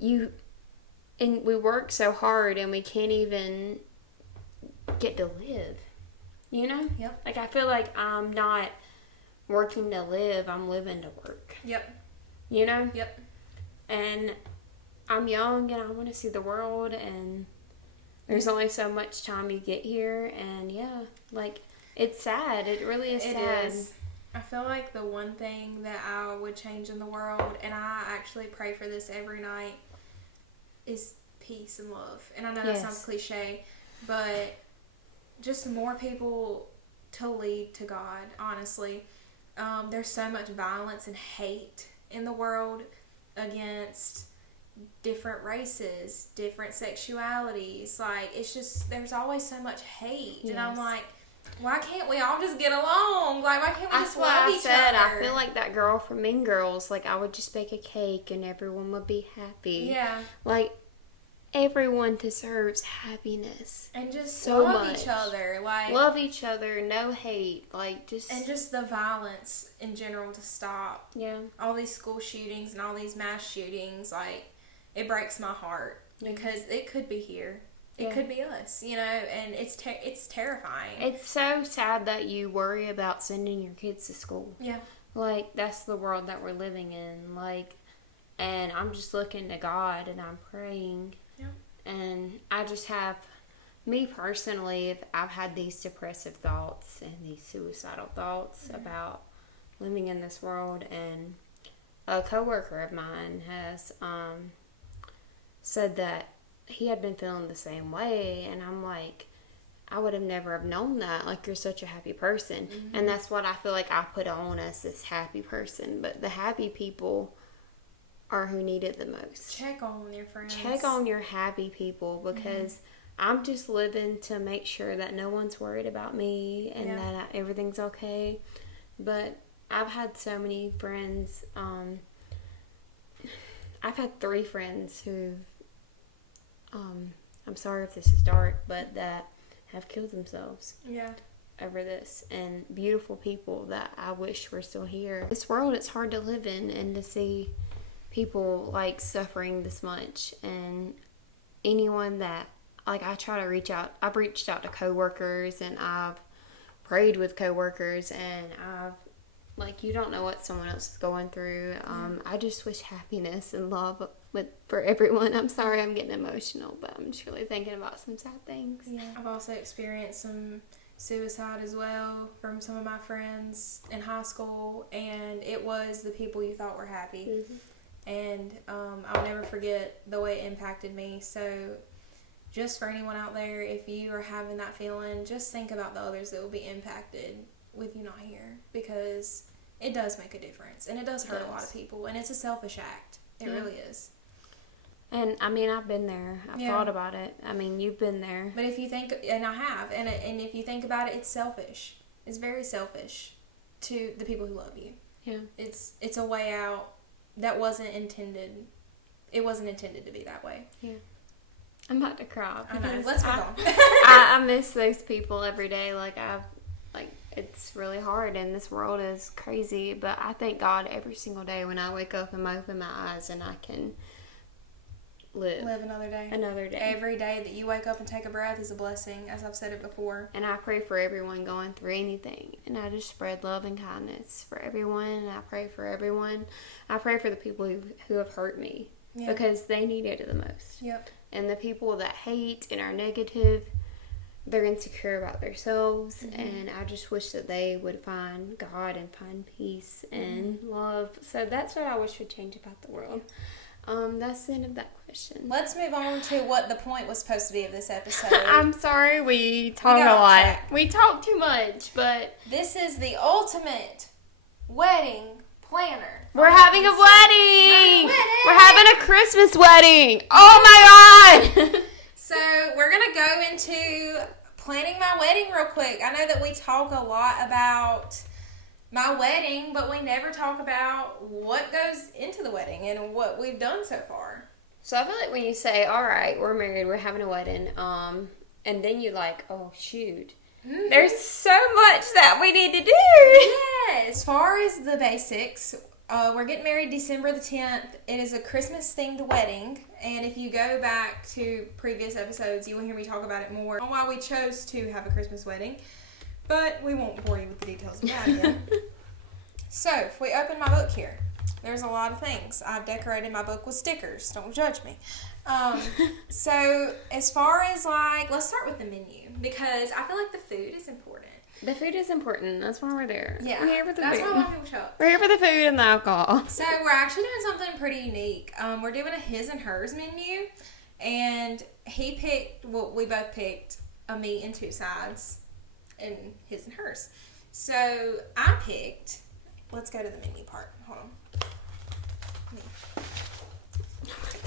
we work so hard and we can't even get to live, you know? Yep. Like I feel like I'm not working to live, I'm living to work. Yep. You know? Yep. And I'm young and I want to see the world, and there's only so much time you get here, and like it's sad. It really is sad. It is. I feel like the one thing that I would change in the world, and I actually pray for this every night, is peace and love. And I know that sounds cliche, but just more people to lead to God, honestly. There's so much violence and hate in the world against different races, different sexualities. Like, it's just, there's always so much hate. Yes. And I'm like, why can't we all just get along? Like, why can't we just love each other? I feel like that girl from Mean Girls. Like, I would just bake a cake and everyone would be happy. Yeah. Like, everyone deserves happiness. And just so love each other. Like, love each other, no hate. Like, just... And just the violence in general to stop. Yeah. All these school shootings and all these mass shootings, like, it breaks my heart. Because it could be here. It could be us, you know, and it's terrifying. It's so sad that you worry about sending your kids to school. Yeah. Like, that's the world that we're living in. Like, and I'm just looking to God and I'm praying. Yeah. And I just have, me personally, I've had these depressive thoughts and these suicidal thoughts about living in this world. And a coworker of mine has said that he had been feeling the same way, and I'm like, I would have never have known that. Like, you're such a happy person. Mm-hmm. And that's what I feel like I put on as this happy person. But the happy people are who need it the most. Check on your friends. Check on your happy people, because I'm just living to make sure that no one's worried about me and that everything's okay. But I've had so many friends. I've had 3 friends who, I'm sorry if this is dark, but that have killed themselves. Yeah. Over this, and beautiful people that I wish were still here. This world, it's hard to live in, and to see people like suffering this much. And anyone that, like, I try to reach out, I've reached out to coworkers, and I've prayed with coworkers, and I've, like, you don't know what someone else is going through. I just wish happiness and love for everyone. I'm sorry I'm getting emotional, but I'm just really thinking about some sad things. Yeah. I've also experienced some suicide as well from some of my friends in high school, and it was the people you thought were happy. And I'll never forget the way it impacted me. So just for anyone out there, if you are having that feeling, just think about the others that will be impacted with you not here, because it does make a difference, and it does hurt a lot of people, and it's a selfish act. It really is. And I mean, I've been there. I've thought about it. I mean, you've been there. But if you think, and I have, and if you think about it, it's selfish. It's very selfish to the people who love you. Yeah. It's a way out that wasn't intended. It wasn't intended to be that way. Yeah. I'm about to cry. I know. Let's move on. I miss those people every day. It's really hard, and this world is crazy. But I thank God every single day when I wake up and I open my eyes and I can live another day. Another day. Every day that you wake up and take a breath is a blessing, as I've said it before. And I pray for everyone going through anything. And I just spread love and kindness for everyone. And I pray for everyone. I pray for the people who have hurt me. Yeah. Because they need it the most. Yep. And the people that hate and are negative, they're insecure about themselves. And I just wish that they would find God and find peace and love. So that's what I wish would change about the world. That's the end of that question. Let's move on to what the point was supposed to be of this episode. I'm sorry we talk a lot. We talk too much, but this is the ultimate wedding planner. We're having a wedding! We're having a Christmas wedding! Oh my God! So we're going to go into planning my wedding real quick. I know that we talk a lot about my wedding, but we never talk about what goes into the wedding and what we've done so far. So I feel like when you say, all right, we're married, we're having a wedding, and then you're like, oh, shoot. There's so much that we need to do. Yeah. As far as the basics, we're getting married December the 10th. It is a Christmas-themed wedding, and if you go back to previous episodes, you will hear me talk about it more on why we chose to have a Christmas wedding. But we won't bore you with the details of that again. So, if we open my book here, there's a lot of things. I've decorated my book with stickers. Don't judge me. So, as far as, let's start with the menu, because I feel like the food is important. The food is important. That's why we're there. Yeah. We're here for the That's food. why a lot of people show up. We're here for the food and the alcohol. So, we're actually doing something pretty unique. We're doing a his and hers menu, and we both picked a meat and 2 sides. And his and hers. So I picked, let's go to the menu part. Hold on.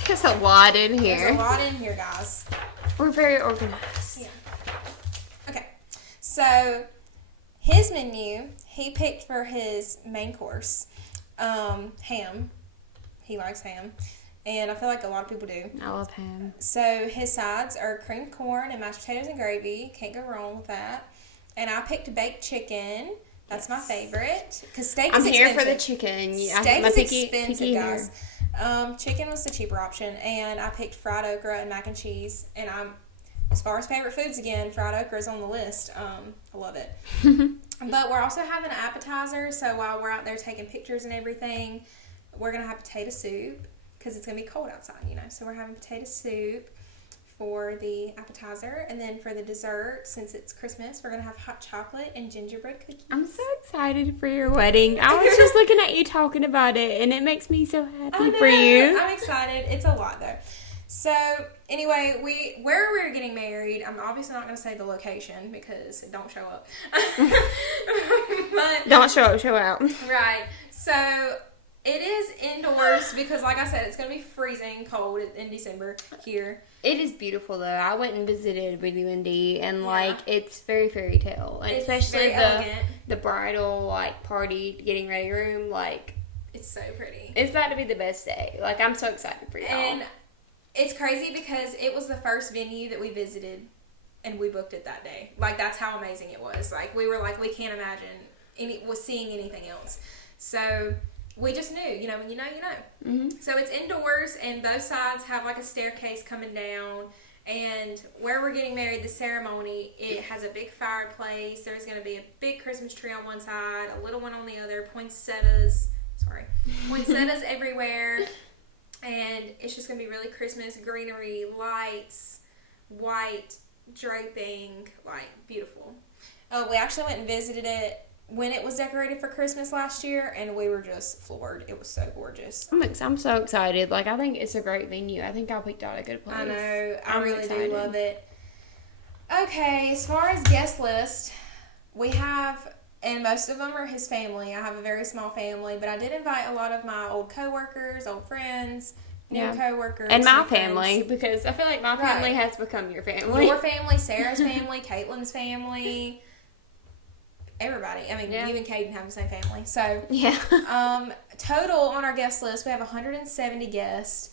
There's a lot in here. There's a lot in here, guys. We're very organized. Yeah. Okay. So his menu, he picked for his main course, ham. He likes ham. And I feel like a lot of people do. I love ham. So his sides are creamed corn and mashed potatoes and gravy. Can't go wrong with that. And I picked baked chicken. That's my favorite. Because steak is expensive. I'm here for the chicken. Steak is expensive, guys. Chicken was the cheaper option. And I picked fried okra and mac and cheese. And as far as favorite foods again, fried okra is on the list. I love it. But we're also having an appetizer. So while we're out there taking pictures and everything, we're going to have potato soup. Because it's going to be cold outside, So we're having potato soup for the appetizer, and then for the dessert, since it's Christmas, we're gonna have hot chocolate and gingerbread cookies. I'm so excited for your wedding. I was just looking at you talking about it, and it makes me so happy for you. I'm excited. It's a lot though. So anyway, where we're getting married, I'm obviously not going to say the location because it don't show up. But Don't show up, show out. right. So it is indoors because, like I said, it's going to be freezing cold in December here. It is beautiful though. I went and visited with you and Dee, and Yeah. like it's very fairy tale, and It's especially very elegant. the bridal like party getting ready room. Like It's so pretty. it's about to be the best day. Like I'm so excited for y'all. And it's crazy because it was the first venue that we visited, and we booked it that day. Like, that's how amazing it was. Like, we were like, we can't imagine seeing anything else. So we just knew, you know, when you know, you know. Mm-hmm. So it's indoors, and both sides have like a staircase coming down. And where we're getting married, the ceremony, it has a big fireplace. There's going to be a big Christmas tree on one side, a little one on the other, poinsettias everywhere. And it's just going to be really Christmas, greenery, lights, white draping, like, beautiful. Oh, we actually went and visited it when it was decorated for Christmas last year, and we were just floored. It was so gorgeous. I'm so excited. Like I think it's a great venue. I think I picked out a good place. I know. I I'm really excited. do love it. Okay, as far as guest list, we have, and most of them are his family. I have a very small family, but I did invite a lot of my old coworkers, old friends, new coworkers, and my new friends. family, because I feel like my family Right. has become your family. Your family, Sarah's family, Caitlin's family, everybody. I mean, Yeah. you and Caden have the same family. So, Yeah. total on our guest list, we have 170 guests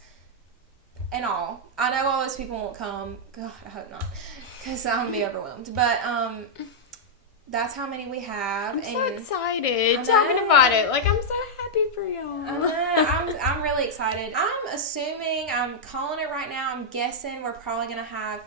in all. I know all those people won't come. God, I hope not, because I'm going to be overwhelmed. But, that's how many we have. I'm so and excited I talking know. about it. Like I'm so happy for y'all. I know. I'm really excited. I'm calling it right now. I'm guessing we're probably going to have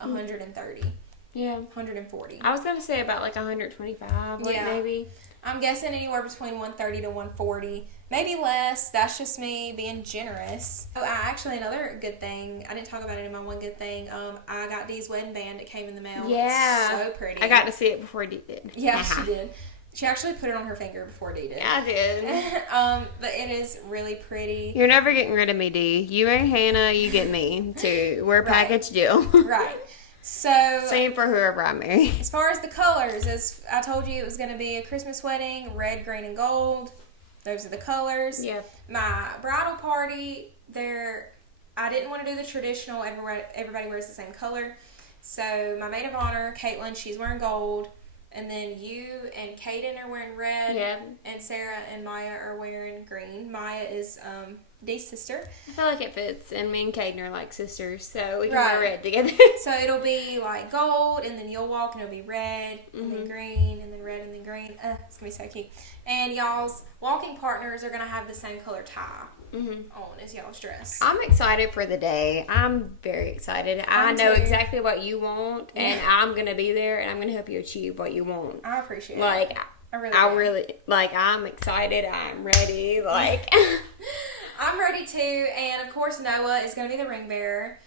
130, Yeah. 140. I was gonna say about like 125, like Yeah. maybe. I'm guessing anywhere between 130 to 140. Maybe less. That's just me being generous. Oh, actually, another good thing. I didn't talk about it in my one good thing. I got Dee's wedding band. It came in the mail. Yeah. It's so pretty. I got to see it before Dee did. Yeah, she did. She actually put it on her finger before Dee did. Yeah, I did. But it is really pretty. You're never getting rid of me, Dee. You and Hannah, you get me too. We're a Right. package deal. Right. So, Same for whoever I marry. as far as the colors, as I told you, it was going to be a Christmas wedding, red, green, and gold. Those are the colors. Yeah. My bridal party, I didn't want to do the traditional, everybody wears the same color. So my maid of honor, Caitlin, she's wearing gold. And then you and Kaden are wearing red. Yeah. And Sarah and Maya are wearing green. Maya is Dee's sister. I feel like it fits, and me and Caden are like sisters, so we can Right. wear red together. So it'll be like gold, and then you'll walk, and it'll be red, and then green, and then red, and then green. It's going to be so cute. And y'all's walking partners are going to have the same color tie on as y'all's dress. I'm excited for the day. I'm very excited. I know too. exactly what you want, and I'm gonna be there, and I'm gonna help you achieve what you want. I appreciate it. Like, I I do. really like. I'm excited. I'm ready. Like, I'm ready too, and of course Noah is going to be the ring bearer.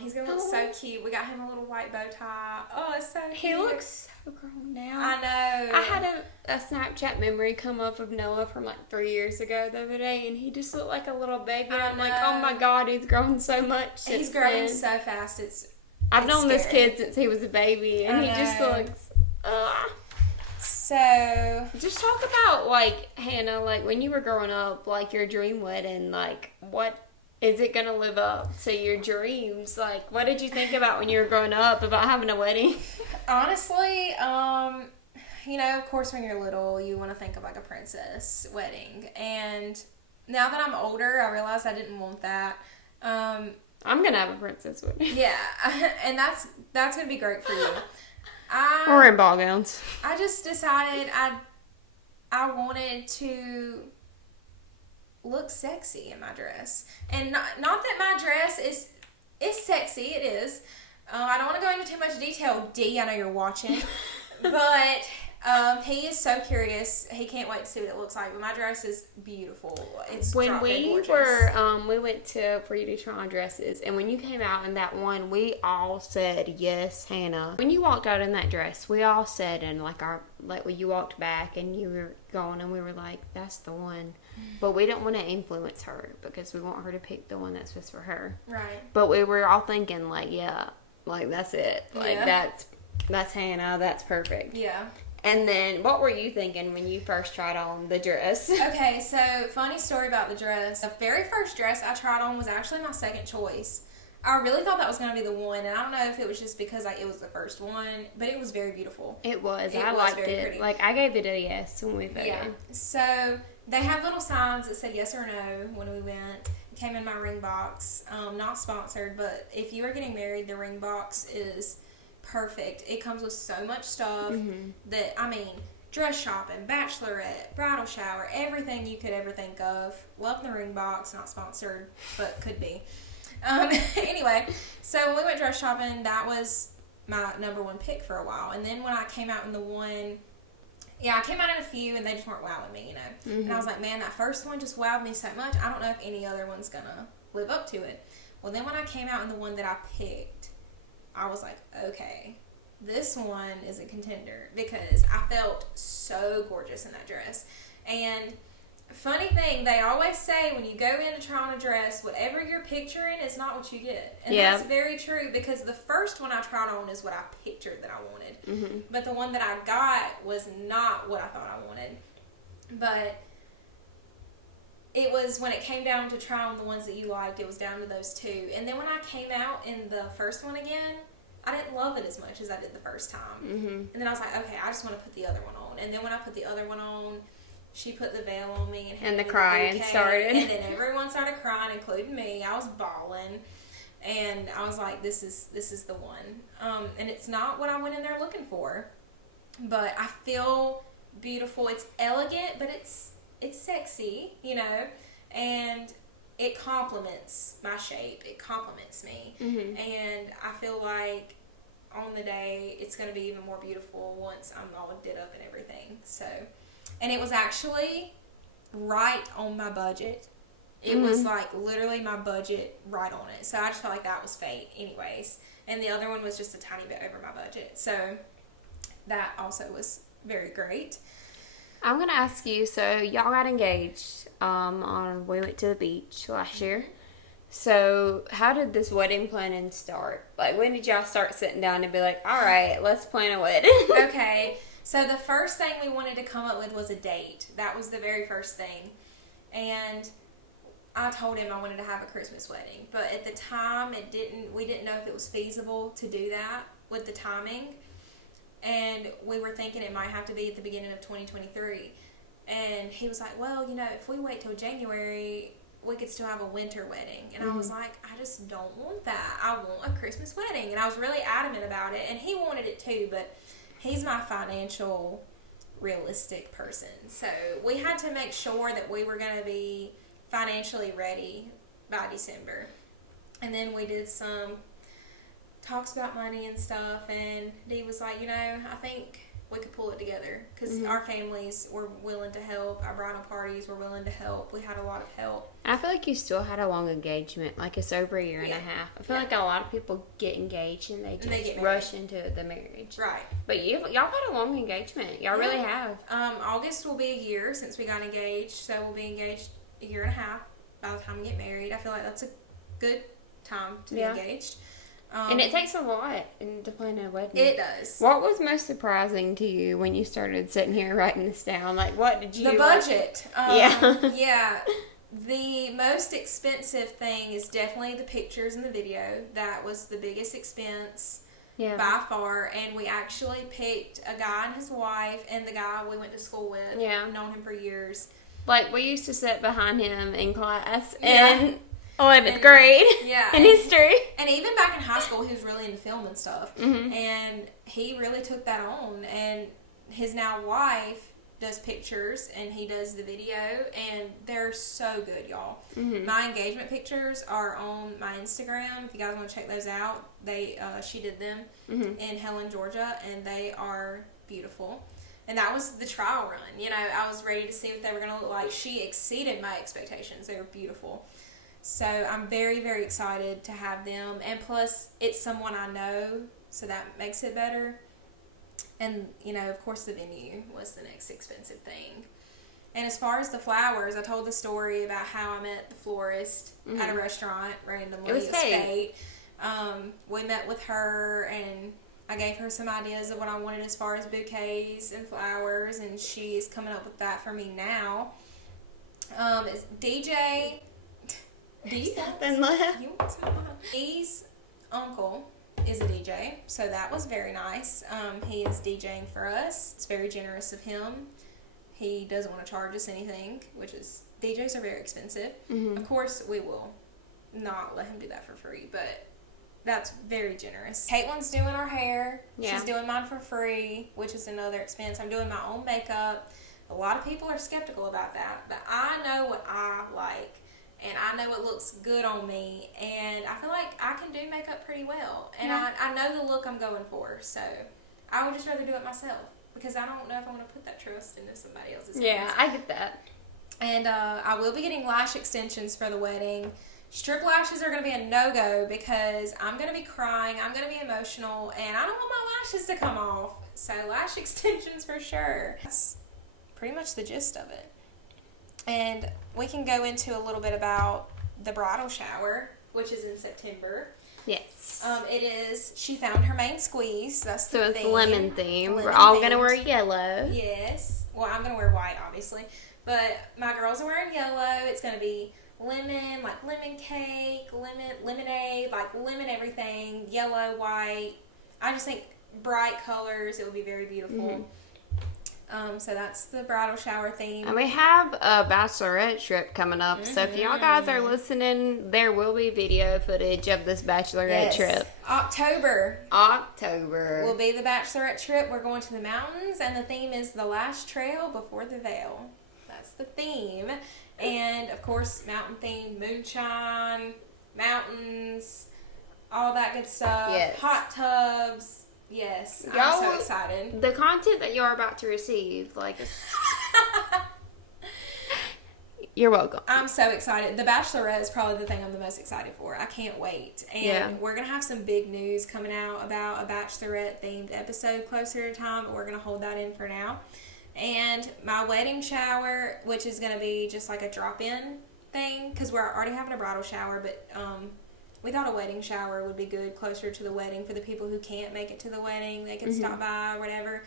He's going to look so Oh. cute. We got him a little white bow tie. Oh, it's so cute. he looks so grown now. I know. I had a Snapchat memory come up of Noah from like 3 years ago the other day, and he just looked like a little baby. I I'm like, oh my know. god, he's grown so much. He's since growing then. so fast. I've it's known this scary. kid since he was a baby, and I he just know. looks. So, Just talk about like Hannah, like when you were growing up, like your dream wedding, like what is it gonna live up to your dreams? Like, what did you think about when you were growing up about having a wedding? honestly, of course when you're little, you want to think of like a princess wedding. And now that I'm older, I realize I didn't want that. I'm gonna have a princess wedding. Yeah, and that's going to be great for you. Or in ball gowns. I just decided I wanted to look sexy in my dress, and not that my dress is sexy. It is. I don't want to go into too much detail, Dee. I know you're watching, but He is so curious. He can't wait to see what it looks like. But my dress is beautiful. It's When drop dead we gorgeous. were, we went to for you to try on dresses, and when you came out in that one, we all said, yes, Hannah. When you walked out in that dress, we all said, and when you walked back and you were going, and we were like, that's the one. But we don't want to influence her because we want her to pick the one that's just for her. Right. But we were all thinking, like, yeah, like, that's it. Like, Yeah. that's Hannah. That's perfect. Yeah. And then, what were you thinking when you first tried on the dress? Okay, so funny story about the dress. The very first dress I tried on was actually my second choice. I really thought that was going to be the one, and I don't know if it was just because it was the first one, but it was very beautiful. It was. It I was liked very it. pretty. Like, I gave it a yes when we voted. Yeah. So they have little signs that said yes or no when we went. It came in my ring box. Not sponsored, but if you are getting married, the ring box is perfect. It comes with so much stuff that, I mean, dress shopping, bachelorette, bridal shower, everything you could ever think of. Love the ring box. Not sponsored, but could be. Anyway, so when we went dress shopping, that was my number one pick for a while. And then when I came out in the one, I came out in a few and they just weren't wowing me, you know. And I was like, man, that first one just wowed me so much. I don't know if any other one's gonna live up to it. Well, then when I came out in the one that I picked, I was like, okay, this one is a contender because I felt so gorgeous in that dress. And funny thing, they always say when you go in to try on a dress, whatever you're picturing is not what you get. And Yeah. that's very true because the first one I tried on is what I pictured that I wanted. But the one that I got was not what I thought I wanted. But it was when it came down to try on the ones that you liked, it was down to those two. And then when I came out in the first one again, I didn't love it as much as I did the first time. And then I was like, okay, I just want to put the other one on. And then when I put the other one on, she put the veil on me and handed the me crying bouquet, started. And then everyone started crying, including me. I was bawling, and I was like, "This is the one." And it's not what I went in there looking for, but I feel beautiful. It's elegant, but it's sexy, you know, and it complements my shape. It complements me, and I feel like on the day it's going to be even more beautiful once I'm all did up and everything. So. And it was actually right on my budget. It was like literally my budget right on it. So I just felt like that was fate anyways. And the other one was just a tiny bit over my budget. So that also was very great. I'm going to ask you, so y'all got engaged we went to the beach last year. So how did this wedding planning start? Like, when did y'all start sitting down and be like, all right, let's plan a wedding? Okay. So the first thing we wanted to come up with was a date. That was the very first thing. And I told him I wanted to have a Christmas wedding. But at the time, we didn't know if it was feasible to do that with the timing. And we were thinking it might have to be at the beginning of 2023. And he was like, well, you know, if we wait till January, we could still have a winter wedding. And I was like, I just don't want that. I want a Christmas wedding. And I was really adamant about it. And he wanted it too, but he's my financial, realistic person. So we had to make sure that we were going to be financially ready by December. And then we did some talks about money and stuff. And Dee was like, you know, I think we could pull it together. Because our families were willing to help. Our bridal parties were willing to help. We had a lot of help. And I feel like you still had a long engagement. Like, it's over a year and a half. I feel like a lot of people get engaged and they just rush into the marriage. Right. But y'all had a long engagement. Y'all really have. August will be a year since we got engaged. So we'll be engaged a year and a half by the time we get married. I feel like that's a good time to be engaged. And it takes a lot to plan a wedding. It does. What was most surprising to you when you started sitting here writing this down? Like, what did you... The budget. Yeah. Yeah. The most expensive thing is definitely the pictures and the video. That was the biggest expense by far. And we actually picked a guy and his wife and the guy we went to school with. Yeah. I've known him for years. Like, we used to sit behind him in class in 11th grade in history. And even back in high school, he was really into film and stuff. And he really took that on. And his now wife does pictures and he does the video. And they're so good, y'all. My engagement pictures are on my Instagram. If you guys want to check those out, she did them in Helen, Georgia. And they are beautiful. And that was the trial run. You know, I was ready to see what they were going to look like. She exceeded my expectations. They were beautiful. So I'm very, very excited to have them. And plus, it's someone I know, so that makes it better. And, you know, of course, the venue was the next expensive thing. And as far as the flowers, I told the story about how I met the florist at a restaurant randomly. It was fate. We met with her, and I gave her some ideas of what I wanted as far as bouquets and flowers, and she's coming up with that for me now. It's DJ. Do you Something left? You want some? He's uncle is a DJ, so that was very nice. He is DJing for us. It's very generous of him. He doesn't want to charge us anything, which is, DJs are very expensive. Mm-hmm. Of course, we will not let him do that for free, but that's very generous. Caitlin's doing our hair. Yeah. She's doing mine for free, which is another expense. I'm doing my own makeup. A lot of people are skeptical about that, but I know what I like, and I know what looks good on me, and I feel like I can do makeup pretty well, and Yeah. I know the look I'm going for, so I would just rather do it myself, because I don't know if I want to put that trust into somebody else's Yeah, hands. I get that. And I will be getting lash extensions for the wedding. Strip lashes are going to be a no-go because I'm going to be crying, I'm going to be emotional, and I don't want my lashes to come off. So lash extensions for sure. That's pretty much the gist of it. And we can go into a little bit about the bridal shower, which is in September. Yes. It is, she found her main squeeze. That's the So it's theme. lemon theme. Lemon We're all themed. going to wear yellow. Yes. Well, I'm going to wear white, obviously. But my girls are wearing yellow. It's going to be lemon, like lemon cake, lemonade, like lemon everything, yellow, white. I just think bright colors. It will be very beautiful. Mm-hmm. So that's the bridal shower theme. And we have a bachelorette trip coming up. So if y'all guys are listening, there will be video footage of this bachelorette trip. October October. will be the bachelorette trip. We're going to the mountains, and the theme is the last trail before the veil. That's the theme. And, of course, mountain theme, moonshine, mountains, all that good stuff. Yes. Hot tubs. Yes. I'm Y'all so will- excited. The content that you're about to receive, like, you're welcome. I'm so excited. The Bachelorette is probably the thing I'm the most excited for. I can't wait. And we're going to have some big news coming out about a Bachelorette-themed episode closer to time, but we're going to hold that in for now. And my wedding shower, which is going to be just like a drop-in thing, because we're already having a bridal shower, but we thought a wedding shower would be good closer to the wedding for the people who can't make it to the wedding. They can stop by or whatever.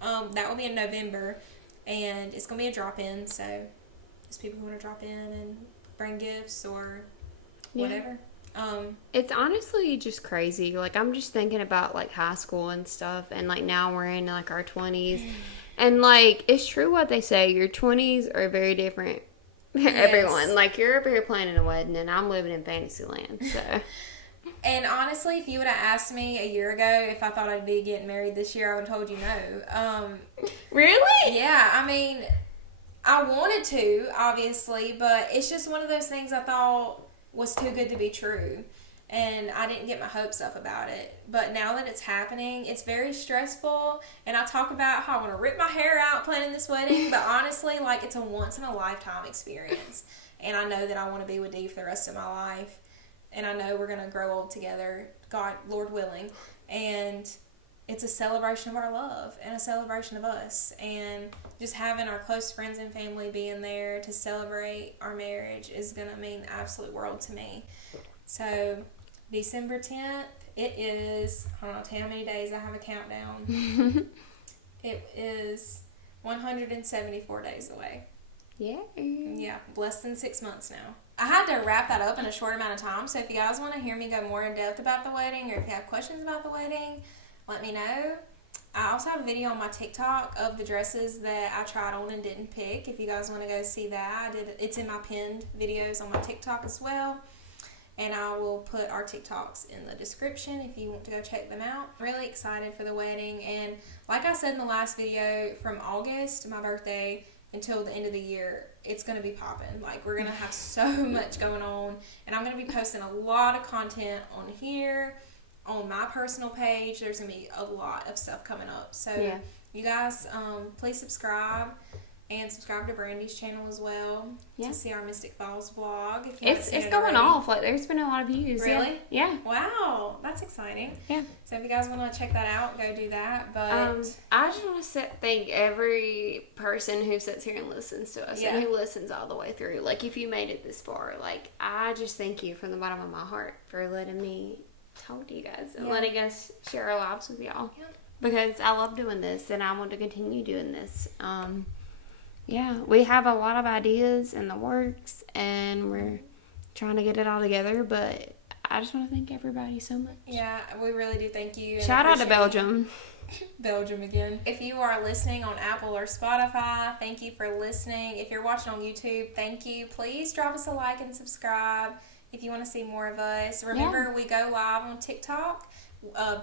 That will be in November, and it's going to be a drop-in, so just people who want to drop in and bring gifts or whatever. It's honestly just crazy. Like, I'm just thinking about, like, high school and stuff, and, like, now we're in, like, our 20s. And, like, it's true what they say. Your 20s are very different. Everyone. Like, you're over here planning a wedding, and I'm living in Fantasyland, so. And honestly, if you would have asked me a year ago if I thought I'd be getting married this year, I would have told you no. Really? Yeah, I mean, I wanted to, obviously, but it's just one of those things I thought was too good to be true. And I didn't get my hopes up about it. But now that it's happening, it's very stressful. And I talk about how I want to rip my hair out planning this wedding. But honestly, like, it's a once-in-a-lifetime experience. And I know that I want to be with Dee for the rest of my life. And I know we're going to grow old together, God, Lord willing. And it's a celebration of our love and a celebration of us. And just having our close friends and family being there to celebrate our marriage is going to mean the absolute world to me. So, December 10th, it is, I don't know, tell you how many days I have a countdown. It is 174 days away. Yeah. Yeah, less than 6 months now. I had to wrap that up in a short amount of time, so if you guys want to hear me go more in depth about the wedding, or if you have questions about the wedding, let me know. I also have a video on my TikTok of the dresses that I tried on and didn't pick. If you guys want to go see that, it's in my pinned videos on my TikTok as well. And I will put our TikToks in the description if you want to go check them out. I'm really excited for the wedding. And like I said in the last video, from August, my birthday, until the end of the year, it's going to be popping. Like, we're going to have so much going on. And I'm going to be posting a lot of content on here on my personal page. There's going to be a lot of stuff coming up. So, Yeah. you guys, please subscribe. And subscribe to Brandi's channel as well to see our Mystic Falls vlog. If you haven't seen It's it going already. off. Like, there's been a lot of views. Really? Yeah. Wow, that's exciting. Yeah. So if you guys want to check that out, go do that. But I just want to thank every person who sits here and listens to us and who listens all the way through. Like, if you made it this far, like, I just thank you from the bottom of my heart for letting me talk to you guys and letting us share our lives with y'all. Yeah. Because I love doing this and I want to continue doing this. Yeah, we have a lot of ideas in the works and we're trying to get it all together, but I just want to thank everybody so much. Yeah, we really do thank you. And Shout out to Belgium. Belgium again. If you are listening on Apple or Spotify, thank you for listening. If you're watching on YouTube, thank you. Please drop us a like and subscribe if you want to see more of us. Remember, we go live on TikTok.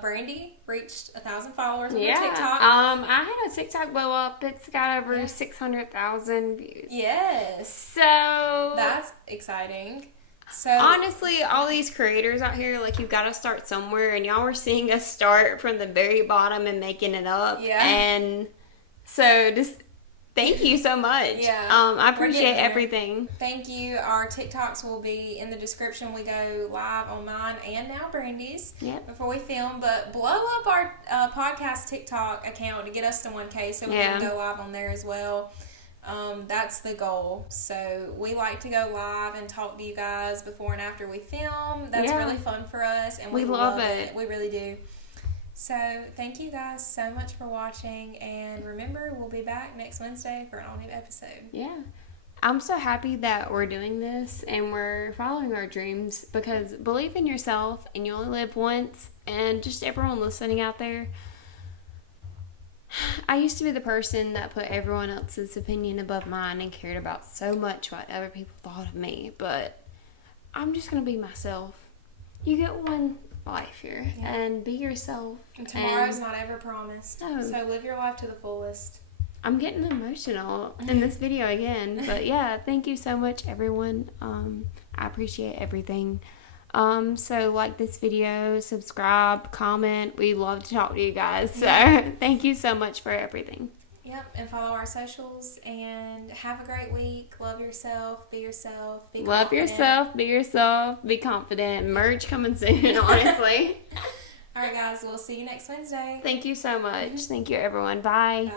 Brandi reached 1,000 followers on her TikTok. I had a TikTok blow up. It's got over 600,000 views. Yes. So That's exciting. So honestly, all these creators out here, like, you've got to start somewhere, and y'all are seeing us start from the very bottom and making it up. Yeah. And so just thank you so much. Yeah. I appreciate everything. Thank you. Our TikToks will be in the description. We go live on mine and now Brandi's before we film. But blow up our podcast TikTok account to get us to 1K so we can go live on there as well. That's the goal. So we like to go live and talk to you guys before and after we film. That's really fun for us, and we love it. We really do. So thank you guys so much for watching, and remember, we'll be back next Wednesday for an all new episode. Yeah. I'm so happy that we're doing this and we're following our dreams, because believe in yourself and you only live once. And just everyone listening out there, I used to be the person that put everyone else's opinion above mine and cared about so much what other people thought of me, but I'm just going to be myself. You get one life here and be yourself. And tomorrow's not ever promised. No. So live your life to the fullest. I'm getting emotional in this video again, but yeah, thank you so much, everyone. I appreciate everything. So like this video, subscribe, comment. We love to talk to you guys. So thank you so much for everything. Yep, and follow our socials, and have a great week. Love yourself, be yourself, be Love confident. yourself, be yourself, be confident. Merch coming soon, honestly. All right, guys, we'll see you next Wednesday. Thank you so much. Thank you, everyone. Bye. Bye.